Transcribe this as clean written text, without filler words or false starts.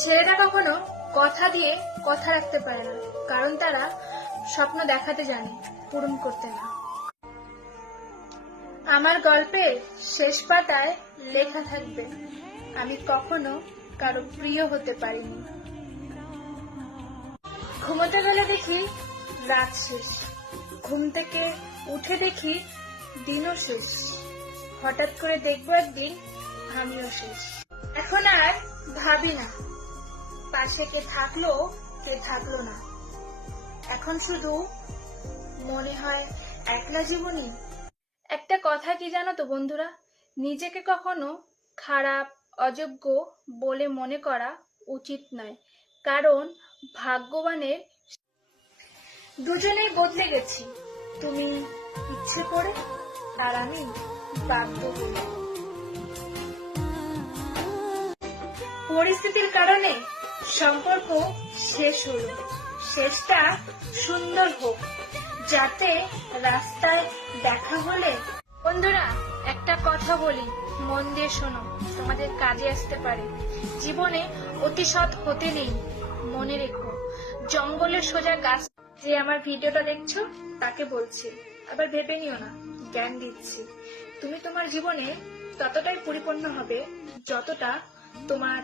ছেলেরা কখনো কথা দিয়ে কথা রাখতে পারে না, কারণ তারা স্বপ্ন দেখাতে জানে, পূরণ করতে না। আমার গল্পের শেষ পাতায় লেখা থাকবে, আমি কখনো কারো প্রিয় হতে পারিনি। ঘুমোতে গেলে দেখি রাত শেষ, ঘুম থেকে উঠে দেখি দিনও শেষ, হঠাৎ করে দেখবো একদিন আমিও শেষ। এখন আর ভাবি না পাশে কে থাকলো কে থাকলো না, এখন শুধু মনে হয় একলা জীবনী। একটা কথা কি জানো তো বন্ধুরা, নিজেকে কখনো খারাপ অযোগ্য বলে মনে করা উচিত নয়, কারণ ভাগ্যবানের দুজনেই বদলে গেছি, তুমি ইচ্ছে করে আর আমি বাধ্য হয়ে। পরিস্থিতির কারণে সম্পর্ক শেষ হলো, শেষটা সুন্দর হোক, যাতে রাস্তায় দেখা হলে। বন্ধুরা, একটা কথা বলি, মন দিয়ে শোনো, তোমাদের কাজে আসতে পারে। জীবনে অতি সৎ হতে নেই, মনে রেখো। জঙ্গলের সোজা গাছ। যে আমার ভিডিওটা দেখছো তাকে বলছি, আবার ভেবে নিও না জ্ঞান দিচ্ছি। তুমি তোমার জীবনে ততটাই পরিপূর্ণ হবে যতটা তোমার